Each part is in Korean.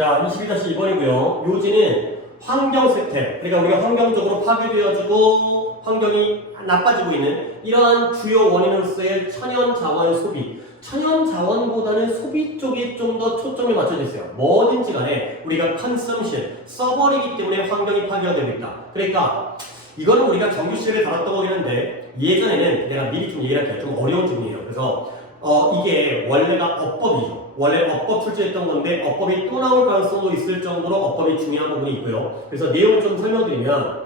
자, 21-2번이고요. 요지는 환경 쇠퇴, 그러니까 우리가 환경적으로 파괴되어지고 환경이 나빠지고 있는 이러한 주요 원인으로서의 천연 자원 소비. 천연 자원보다는 소비 쪽에 좀 더 초점을 맞춰져 있어요. 뭐든지 간에 우리가 consumption, 써버리기 때문에 환경이 파괴가 되고 있다. 그러니까 이거는 우리가 정규 시절에 다뤘던 거긴 한데 예전에는 내가 미리 좀 얘기를 할게요. 좀 어려운 부분이에요. 그래서 이게 원래가 어법이죠. 원래 어법 출제했던 건데 어법이 또 나올 가능성도 있을 정도로 어법이 중요한 부분이 있고요. 그래서 내용을 좀 설명드리면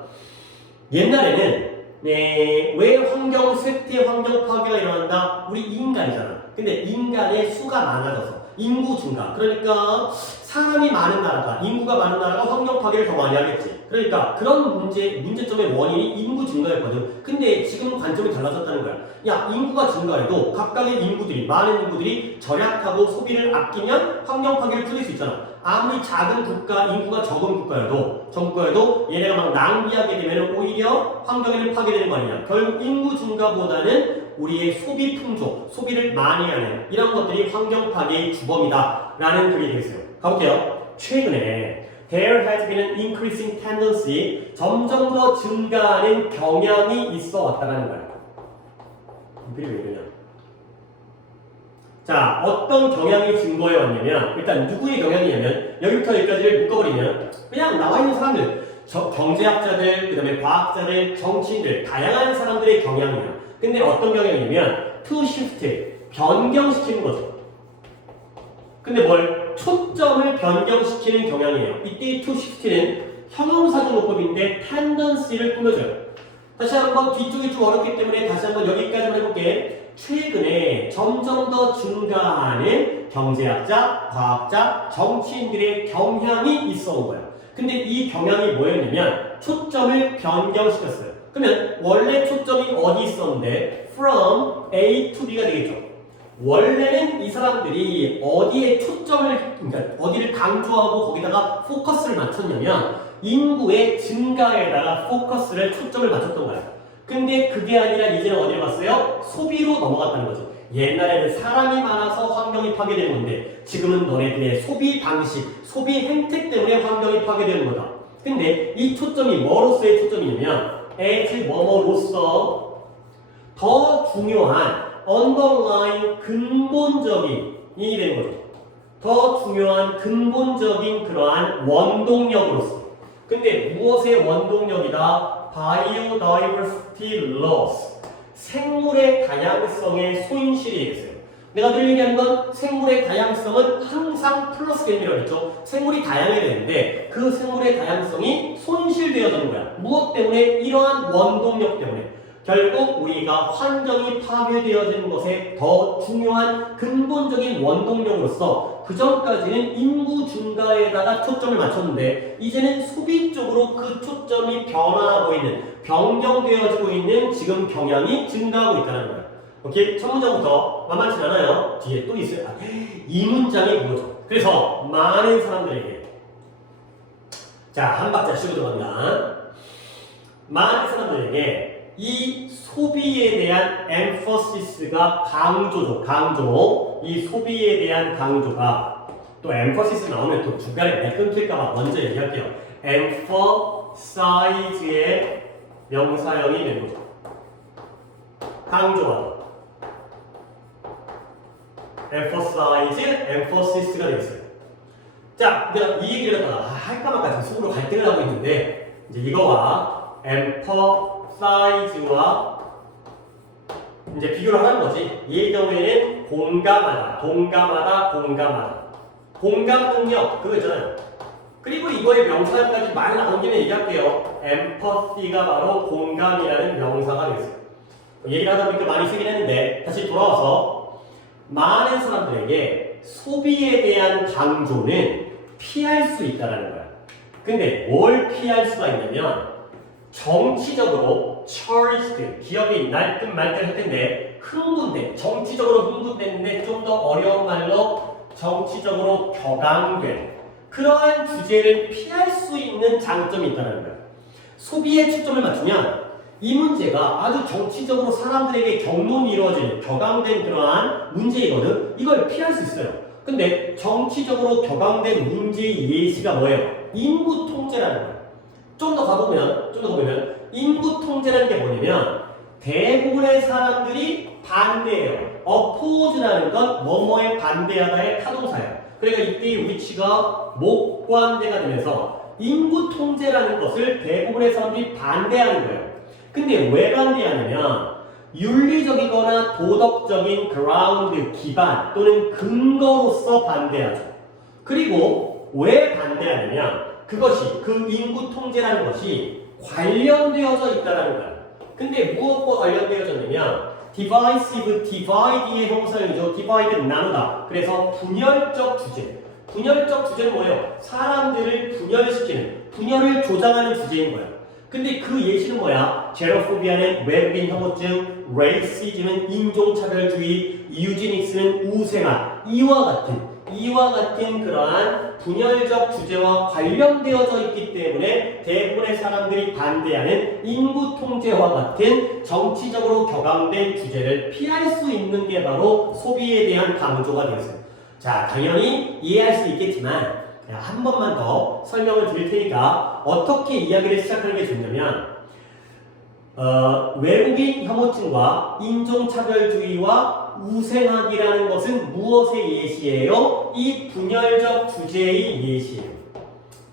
옛날에는 왜 환경 쇠퇴, 환경 파괴가 일어난다? 우리 인간이잖아. 근데 인간의 수가 많아져서 인구 증가. 그러니까 사람이 많은 나라가, 인구가 많은 나라가 환경 파괴를 더 많이 하겠지. 그러니까 그런 문제점의 원인이 인구 증가였거든. 근데 지금 관점이 달라졌다는 거야. 야, 인구가 증가해도 각각의 인구들이, 많은 인구들이 절약하고 소비를 아끼면 환경 파괴를 줄일 수 있잖아. 아무리 작은 국가, 인구가 적은 국가여도 얘네가 막 낭비하게 되면 오히려 환경을 파괴되는 거 아니냐. 결국 인구 증가보다는 우리의 소비 풍족, 소비를 많이 하는 이런 것들이 환경 파괴의 주범이다 라는 글이 되겠어요. 가볼게요. 최근에 There has been an increasing tendency, 점점 더 증가하는 경향이 있어 왔다는 거야. 이 글이 왜 이러냐. 자, 어떤 경향이 증거해 왔냐면 일단 누구의 경향이냐면 여기부터 여기까지를 묶어버리면 그냥 나와 있는 사람들, 경제학자들, 그 다음에 과학자들, 정치인들, 다양한 사람들의 경향이야. 근데 어떤 경향이냐면 to shift, 변경시키는 거죠. 근데 뭘? 초점을 변경시키는 경향이에요. 이때 to shift는 형용사정어법인데 tendency를 꾸며줘요. 다시 한번 뒤쪽이 좀 어렵기 때문에 다시 한번 여기까지만 해볼게. 최근에 점점 더 증가하는 경제학자, 과학자, 정치인들의 경향이 있어 온 거야. 근데 이 경향이 뭐였냐면 초점을 변경시켰어요. 그러면 원래 초점이 어디 있었는데 from A to B가 되겠죠. 원래는 이 사람들이 어디에 초점을, 그러니까 어디를 강조하고 거기다가 포커스를 맞췄냐면 인구의 증가에다가 포커스를 초점을 맞췄던 거야. 근데 그게 아니라 이제는 어디로 갔어요? 소비로 넘어갔다는 거죠. 옛날에는 사람이 많아서 환경이 파괴되는 건데 지금은 너네들의 소비 방식, 소비 행태 때문에 환경이 파괴되는 거다. 근데 이 초점이 뭐로서의 초점이냐면 as 뭐뭐로서 더 중요한 underlying 근본적인이 되는 거죠. 더 중요한 근본적인 그러한 원동력으로서. 근데 무엇의 원동력이다? Biodiversity loss. 생물의 다양성의 손실이 있어요. 내가 늘 얘기하는 건 생물의 다양성은 항상 플러스 개념이라고 했죠. 생물이 다양해야 되는데 그 생물의 다양성이 손실되어지는 거야. 무엇 때문에? 이러한 원동력 때문에. 결국 우리가 환경이 파괴되어지는 것에 더 중요한 근본적인 원동력으로서 그 전까지는 인구 증가에다가 초점을 맞췄는데 이제는 소비 쪽으로 그 초점이 변화하고 있는, 변경되어지고 있는 지금 경향이 증가하고 있다는 거예요. 오케이? 첫 문장부터 만만치 않아요. 뒤에 또 있어요. 이 문장이 그거죠. 그래서 많은 사람들에게 자, 한 박자 쉬고 들어간다. 많은 사람들에게 이 소비에 대한 emphasis,가 강조죠. 강조. 이 소비에 대한 강조가 또 emphasis 나오면 또 중간에 매 끊길까봐 먼저 얘기할게요. emphasize의 명사형이 되는 거죠. 강조하다. emphasize, emphasis가 되겠어요. 자, 내가 이 얘기를 했다가 할까 말까 지금 속으로 갈등을 하고 있는데 이제 이거와 emphasize와 이제 비교를 하는 거지. 이 경우에는 공감하다, 동감하다, 공감하다. 공감 능력, 그거 있잖아요. 그리고 이거의 명사까지 말 나온 김에 얘기할게요. empathy가 바로 공감이라는 명사가 되겠어요. 얘기를 하다 보니까 많이 쓰긴 했는데 다시 돌아와서 많은 사람들에게 소비에 대한 강조는 피할 수 있다는 거야. 근데 뭘 피할 수가 있냐면 정치적으로 charged, 기억이 날듯 말듯 할 텐데 흥분돼, 정치적으로 흥분됐는데 좀 더 어려운 말로 정치적으로 격앙된 그러한 주제를 피할 수 있는 장점이 있다는 거야. 소비에 초점을 맞추면 이 문제가 아주 정치적으로 사람들에게 경론이 이루어지는 격앙된 그러한 문제이거든. 이걸 피할 수 있어요. 근데 정치적으로 격앙된 문제의 예시가 뭐예요? 인구 통제라는 거예요. 좀 더 가보면 인구 통제라는 게 뭐냐면 대부분의 사람들이 반대해요. oppose라는 건 뭐뭐에 반대하다의 타동사예요. 그러니까 이때의 위치가 목관대가 되면서 인구 통제라는 것을 대부분의 사람들이 반대하는 거예요. 근데 왜 반대하냐면 윤리적이거나 도덕적인 그라운드 기반 또는 근거로서 반대하죠. 그리고 왜 반대하냐면 그것이 그 인구 통제라는 것이 관련되어져 있다는 거예요. 근데 무엇과 관련되어졌냐면 divisive, divide의 형사이죠. divide, 나누다. 그래서 분열적 주제. 분열적 주제는 뭐예요? 사람들을 분열시키는, 분열을 조장하는 주제인 거예요. 근데 그 예시는 뭐야? 제로포비아는 외국인 혐오증, 레이시즘은 인종차별주의, 유지닉스는 우생학. 이와 같은 그러한 분열적 주제와 관련되어져 있기 때문에 대부분의 사람들이 반대하는 인구 통제와 같은 정치적으로 격앙된 주제를 피할 수 있는 게 바로 소비에 대한 강조가 되었어요. 자, 당연히 이해할 수 있겠지만 한 번만 더 설명을 드릴 테니까 어떻게 이야기를 시작하는 게 좋냐면 외국인 혐오증과 인종차별주의와 우생학이라는 것은 무엇의 예시예요? 이 분열적 주제의 예시예요.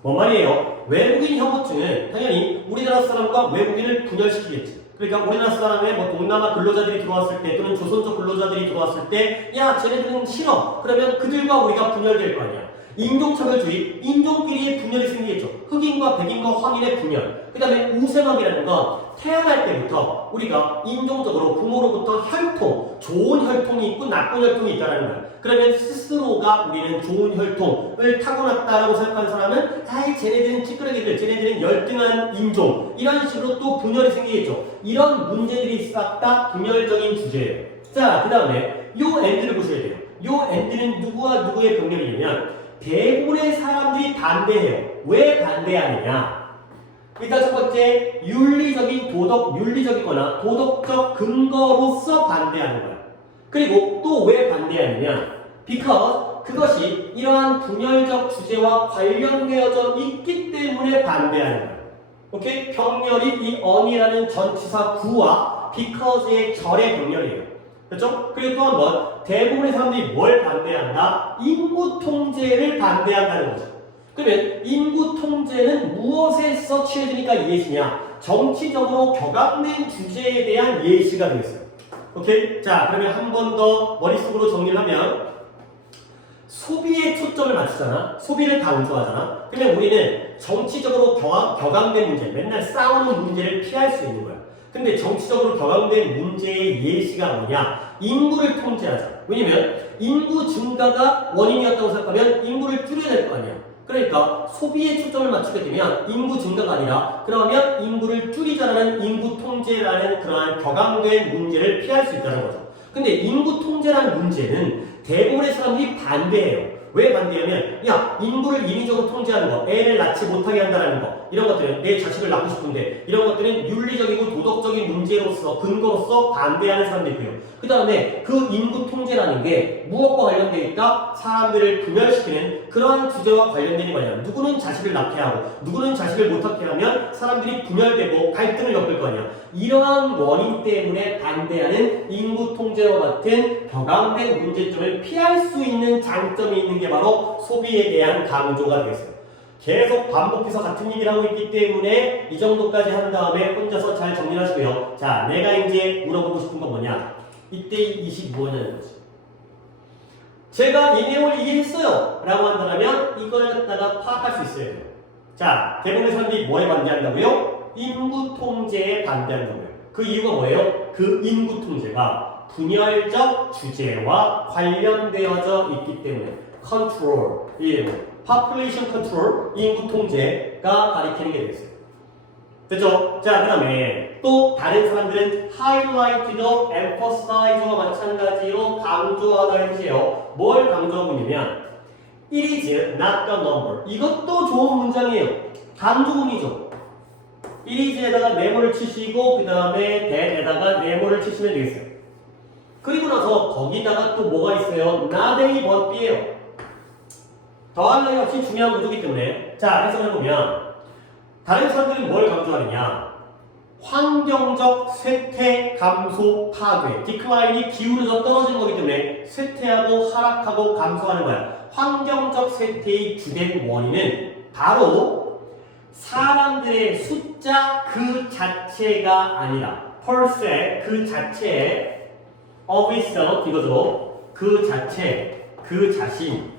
뭔 말이에요? 외국인 혐오증은 당연히 우리나라 사람과 외국인을 분열시키겠지. 그러니까 우리나라 사람의 뭐 동남아 근로자들이 들어왔을 때 또는 조선족 근로자들이 들어왔을 때 야 쟤네들은 싫어. 그러면 그들과 우리가 분열될 거 아니야. 인종차별주의, 인종끼리의 분열이 생기겠죠. 흑인과 백인과 황인의 분열. 그 다음에 우생학이라는 건 태어날 때부터 우리가 인종적으로 부모로부터 혈통, 좋은 혈통이 있고 나쁜 혈통이 있다는 거예요. 그러면 스스로가 우리는 좋은 혈통을 타고났다라고 생각하는 사람은 아이 쟤네들은 찌끄러기들, 쟤네들은 열등한 인종 이런 식으로 또 분열이 생기겠죠. 이런 문제들이 싹 다 분열적인 주제예요. 자, 그 다음에 요 엔드를 보셔야 돼요. 요 엔드는 누구와 누구의 병렬이냐면 대부분의 사람들이 반대해요. 왜 반대하느냐? 일단 첫 번째, 윤리적이거나 도덕적 근거로서 반대하는 거야. 그리고 또 왜 반대하느냐? because 그것이 이러한 분열적 주제와 관련되어져 있기 때문에 반대하는 거야. 오케이? 병렬이 이 on이라는 전치사 구와 because의 절의 병렬이에요. 그렇죠? 그리고 또 한 번 대부분의 사람들이 뭘 반대한다? 인구 통제를 반대한다는 거죠. 그러면 인구 통제는 무엇에서 취해지니까 예시냐? 정치적으로 격앙된 주제에 대한 예시가 되겠어요. 오케이? 자, 그러면 한 번 더 머릿속으로 정리를 하면 소비에 초점을 맞추잖아. 소비를 강조하잖아. 그러면 우리는 정치적으로 격앙된 문제, 맨날 싸우는 문제를 피할 수 있는 거야. 근데 정치적으로 격앙된 문제의 예시가 뭐냐? 인구를 통제하자. 왜냐면 인구 증가가 원인이었다고 생각하면 인구를 줄여야 될 거 아니야. 그러니까 소비에 초점을 맞추게 되면 인구 증가가 아니라 그러면 인구를 줄이자라는 인구 통제라는 그러한 격앙된 문제를 피할 수 있다는 거죠. 근데 인구 통제라는 문제는 대부분의 사람들이 반대해요. 왜 반대하면 야 인구를 인위적으로 통제하는 거, 애를 낳지 못하게 한다는 거 이런 것들은 내 자식을 낳고 싶은데 이런 것들은 윤리적이고 도덕적인 문제로서 근거로서 반대하는 사람들이고요. 그 다음에 그 인구 통제라는 게 무엇과 관련되어 있다? 사람들을 분열시키는 그러한 주제와 관련된 거냐. 누구는 자식을 낳게 하고 누구는 자식을 못하게 하면 사람들이 분열되고 갈등을 겪을 거 아니야. 이러한 원인 때문에 반대하는 인구 통제와 같은 격앙된 문제점을 피할 수 있는 장점이 있는 게 바로 소비에 대한 강조가 되겠어요. 계속 반복해서 같은 얘기를 하고 있기 때문에 이 정도까지 한 다음에 혼자서 잘 정리하시고요. 자, 내가 이제 물어보고 싶은 건 뭐냐? 이때 이 이식 뭐냐는 거지. 제가 이 내용을 이해했어요 라고 한다면 이걸 갖다가 파악할 수 있어야 돼요. 자, 대부분의 사람들이 뭐에 반대한다고요? 인구 통제에 반대한다고요. 그 이유가 뭐예요? 그 인구 통제가 분열적 주제와 관련되어져 있기 때문에 control, population control, 인구 통제가 가리키는 게 되겠어요. 됐죠? 자, 그 다음에 또 다른 사람들은 highlight도 emphasize와 마찬가지로 강조하다 해주세요. 뭘 강조하고 있냐면 it is not the number. 이것도 좋은 문장이에요. 강조문이죠. it is에다가 네모를 치시고 그 다음에 that에다가 네모를 치시면 되겠어요. 그리고 나서 거기다가 또 뭐가 있어요? not a but b예요. 더할 나위 없이 중요한 구조이기 때문에 자 해석을 해보면 다른 사람들은 뭘 강조하느냐 환경적 쇠퇴 감소 파괴 디클라인이 기울어져 떨어지는 거기 때문에 쇠퇴하고 하락하고 감소하는 거야. 환경적 쇠퇴의 주된 원인은 바로 사람들의 숫자 그 자체가 아니라 per 그 자체의 of itself 이거죠. 그 자체, 그 자신.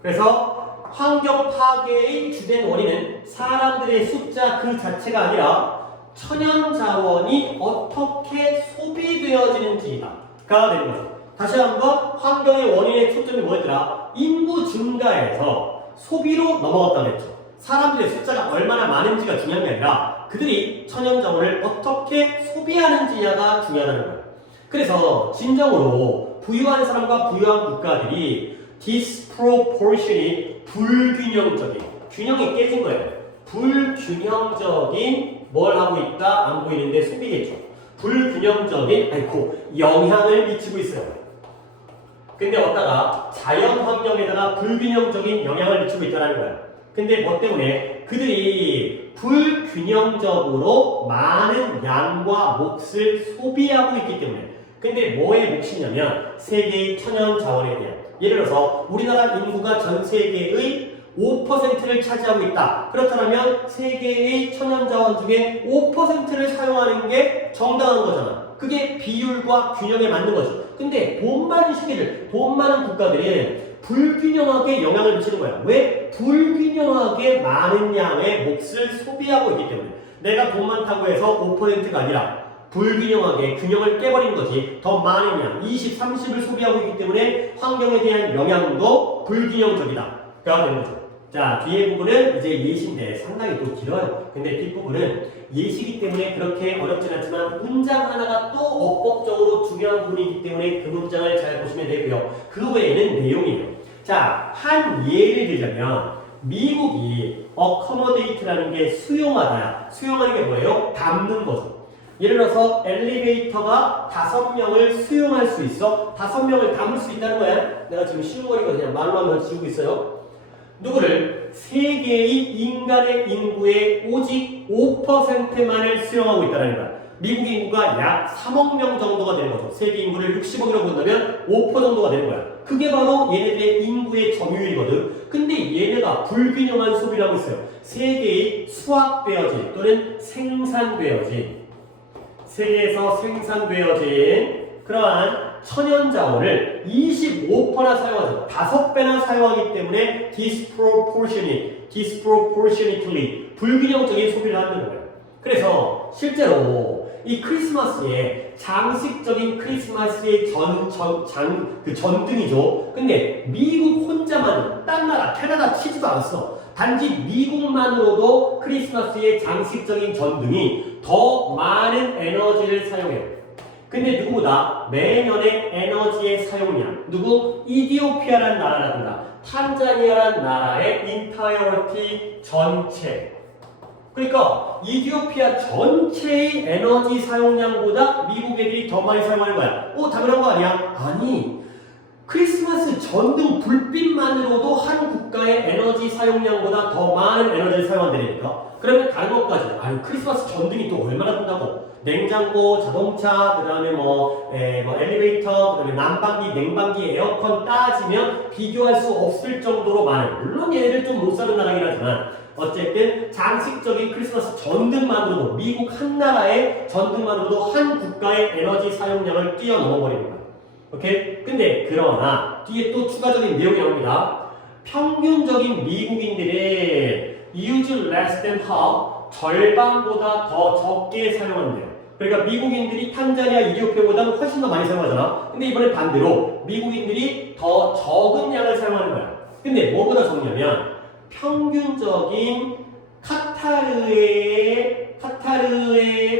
그래서 환경 파괴의 주된 원인은 사람들의 숫자 그 자체가 아니라 천연 자원이 어떻게 소비되어지는지가 되는 거죠. 다시 한번 환경의 원인의 초점이 뭐였더라? 인구 증가에서 소비로 넘어갔다고 했죠. 사람들의 숫자가 얼마나 많은지가 중요한 게 아니라 그들이 천연 자원을 어떻게 소비하는지가 중요하다는 거예요. 그래서 진정으로 부유한 사람과 부유한 국가들이 disproportion이 불균형적인 균형이 깨진 거예요. 불균형적인 뭘 하고 있다? 안 보이는데 소비겠죠. 불균형적인 영향을 미치고 있어요. 근데 어디다가 자연 환경에다가 불균형적인 영향을 미치고 있다는 거야. 근데 뭐 때문에 그들이 불균형적으로 많은 양과 몫을 소비하고 있기 때문에. 근데 뭐의 몫이냐면 세계의 천연 자원에 대한. 예를 들어서 우리나라 인구가 전 세계의 5%를 차지하고 있다. 그렇다면 세계의 천연 자원 중에 5%를 사용하는 게 정당한 거잖아. 그게 비율과 균형에 맞는 거죠. 근데 돈 많은 시기를, 돈 많은 국가들은 불균형하게 영향을 미치는 거야. 왜? 불균형하게 많은 양의 몫을 소비하고 있기 때문에. 내가 돈 많다고 해서 5%가 아니라 불균형하게 균형을 깨버리는 거지. 더 많은 양, 20, 30을 소비하고 있기 때문에 환경에 대한 영향도 불균형적이다. 가 되는 거죠. 자, 뒤에 부분은 이제 예시인데 상당히 또 길어요. 근데 뒷부분은 예시이기 때문에 그렇게 어렵진 않지만 문장 하나가 또 어법적으로 중요한 부분이기 때문에 그 문장을 잘 보시면 되고요. 그 외에는 내용이에요. 자, 한 예를 들자면 미국이 accommodate라는 게 수용하다야. 수용하는 게 뭐예요? 담는 거죠. 예를 들어서 엘리베이터가 5명을 수용할 수 있어. 5명을 담을 수 있다는 거야. 내가 지금 쉬운 거니까 그냥 말로 하면 지우고 있어요. 누구를? 세계의 인간의 인구의 오직 5%만을 수용하고 있다는 거야. 미국 인구가 약 3억 명 정도가 되는 거죠. 세계 인구를 60억이라고 본다면 5% 정도가 되는 거야. 그게 바로 얘네들의 인구의 점유율이거든. 근데 얘네가 불균형한 소비를 하고 있어요. 세계의 수확되어진 또는 생산되어진 세계에서 생산되어진 그러한 천연 자원을 25%나 사용하죠. 5배나 사용하기 때문에 disproportionately 불균형적인 소비를 한다는 거예요. 그래서 실제로 이 크리스마스에 장식적인 크리스마스의 전등이죠. 근데 미국 혼자만 딴 나라 캐나다 치지도 않았어. 단지 미국만으로도 크리스마스의 장식적인 전등이 더 많은 에너지를 사용해요. 근데 누구보다 매년의 에너지의 사용량 누구? 이디오피아라는 나라라든가 탄자니아라는 나라의 entirety 전체 그러니까 이디오피아 전체의 에너지 사용량보다 미국 애들이 더 많이 사용하는 거야. 당연한 거 아니야? 아니 크리스마스 전등 불빛만으로도 한 국가의 에너지 사용량보다 더 많은 에너지를 사용한다니까. 그러면 다른 것까지 크리스마스 전등이 또 얼마나 든다고? 냉장고, 자동차, 그 다음에 엘리베이터, 그 다음에 난방기, 냉방기, 에어컨 따지면 비교할 수 없을 정도로 많은. 물론 얘네들 좀 못 사는 나라긴 하지만 어쨌든 장식적인 크리스마스 전등만으로도 미국 한 나라의 전등만으로도 한 국가의 에너지 사용량을 뛰어넘어 버리는 거야. 오케이? 근데 그러나 뒤에 또 추가적인 내용이 나옵니다. 평균적인 미국인들은 use less than half 절반보다 더 적게 사용한대요. 그러니까 미국인들이 탄자니아, 이디오피아보다는 훨씬 더 많이 사용하잖아. 근데 이번에 반대로 미국인들이 더 적은 양을 사용하는 거야. 근데 뭐보다 적냐면 평균적인 카타르의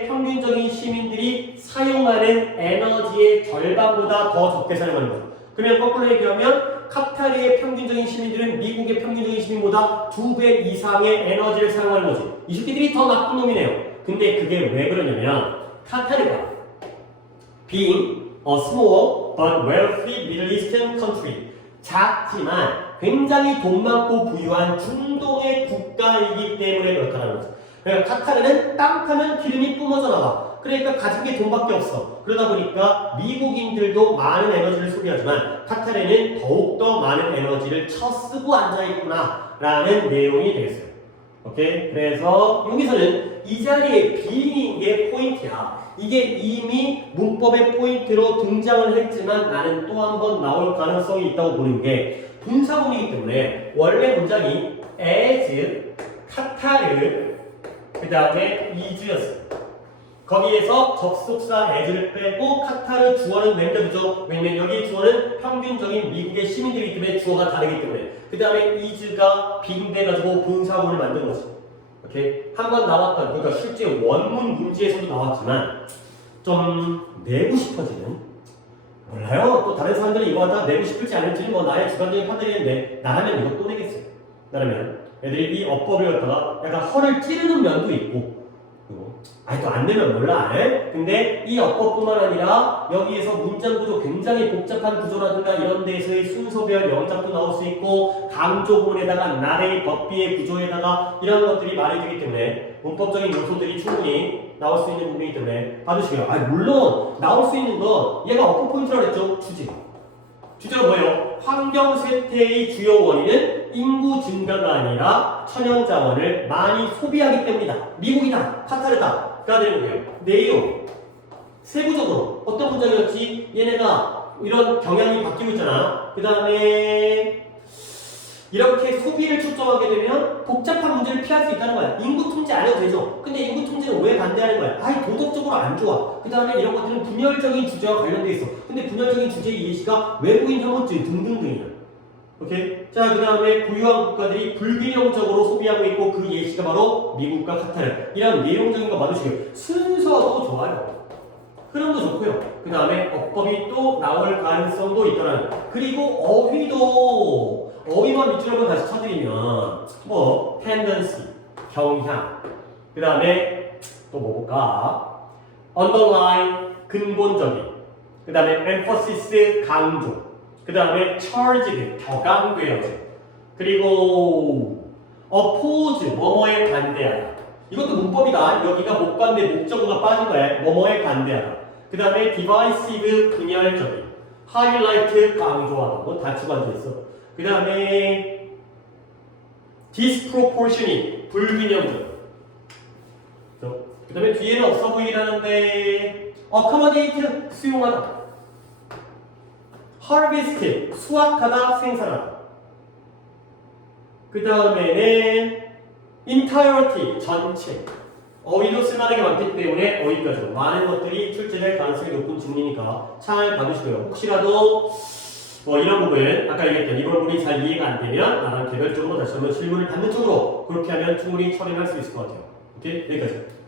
평균적인 시민들이 사용하는 에너지의 절반보다 더 적게 사용하는 거죠. 그러면 거꾸로 얘기하면 카타르의 평균적인 시민들은 미국의 평균적인 시민보다 2배 이상의 에너지를 사용하는 거지. 이 새끼들이 더 나쁜 놈이네요. 근데 그게 왜 그러냐면 카타르가 being a small but wealthy Middle Eastern country 작지만 굉장히 돈 많고 부유한 중동의 국가이기 때문에 그렇다는 거죠. 그러니까 카타르는 땅 파면 기름이 뿜어져 나와. 그러니까 가진 게 돈밖에 없어. 그러다 보니까 미국인들도 많은 에너지를 소비하지만 카타르는 더욱더 많은 에너지를 쳐쓰고 앉아있구나 라는 내용이 되겠어요. 오케이? 그래서 여기서는 이 자리에 being인 게 포인트야. 이게 이미 문법의 포인트로 등장을 했지만 나는 또 한 번 나올 가능성이 있다고 보는 게 분사문이기 때문에 원래 문장이 as, 카타르, 그 다음에 is였어요. 거기에서 접속사 as를 빼고 카타르 주어는 남겨두죠. 왜냐면 여기 주어는 평균적인 미국의 시민들이기 때문에 주어가 다르기 때문에. 그 다음에 is가 빙돼가지고 분사문을 만든 거죠. 오케이? 한번 나왔던, 그러니까 실제 원문 문제에서도 나왔지만 좀 내고 싶어지는? 몰라요. 또 다른 사람들이 이거 갖다가 내고 싶을지 않을지는 뭐 나의 주관적인 판단이는데 나라면 이거 또 내겠어요. 나라면 애들이 이 어법을 갖다가 약간 허를 찌르는 면도 있고 아니 또 안 되면 몰라. 근데 이 어법뿐만 아니라 여기에서 문장 구조 굉장히 복잡한 구조라든가 이런 데에서의 순서별 영작도 나올 수 있고 강조문에다가 나레이 법비의 구조에다가 이런 것들이 말해주기 때문에 문법적인 요소들이 충분히 나올 수 있는 부분이기 때문에 봐주시고요. 아니 물론 나올 수 있는 건 얘가 어법 포인트라고 했죠. 주제. 주제가 뭐예요? 환경 쇠퇴의 주요 원인은 인구 증가가 아니라 천연자원을 많이 소비하기 때문이다. 미국이다. 카타르다. 가 되는 거예요. 내용. 세부적으로 어떤 문장이었지? 얘네가 이런 경향이 바뀌고 있잖아. 그 다음에 이렇게 소비를 초점하게 되면 복잡한 문제를 피할 수 있다는 거야. 인구 통제 안 해도 되죠. 근데 인구 통제는 왜 반대하는 거야? 아이 도덕적으로 안 좋아. 그 다음에 이런 것들은 분열적인 주제와 관련돼 있어. 근데 분열적인 주제의 예시가 외국인 혐오주의 등등등이야. 오케이? 자, 그 다음에 부유한 국가들이 불균형적으로 소비하고 있고 그 예시가 바로 미국과 카타르. 이런 내용적인 거 맞으시고요. 순서도 좋아요. 흐름도 좋고요. 그 다음에 어법이 또 나올 가능성도 있더라는. 그리고 어휘도 어휘만 밑줄 한번 다시 쳐드리면 뭐 tendency, 경향. 그 다음에 또 뭐 볼까? underline, 근본적인. 그 다음에 emphasis, 강조. 그 다음에 charged, 격앙되어져. 그리고 oppose, 뭐뭐에 반대하다. 이것도 문법이다. 여기가 목관대 목적어가 빠진 거야. 뭐뭐에 반대하다. 그 다음에 divisive, 분열적인. highlight, 강조하다. 뭐 다 집어져 있어. 그 다음에 disproportionate, 불균형적. 그 다음에 뒤에는 없어 보이긴 하는데 accommodate, 수용하다. harvest, 수확하다, 생산하다. 그 다음에는 entirety, 전체. 어휘도 쓸만하게 많기 때문에 어휘까지 많은 것들이 출제될 가능성이 높은 질문이니까 잘 봐주시고요. 혹시라도 뭐 이런 부분 아까 얘기했던 이번 부분이 잘 이해가 안 되면 나랑 개별적으로 다시 한번 질문을 받는 쪽으로 그렇게 하면 충분히 처리할 수 있을 것 같아요. 오케이? 여기까지.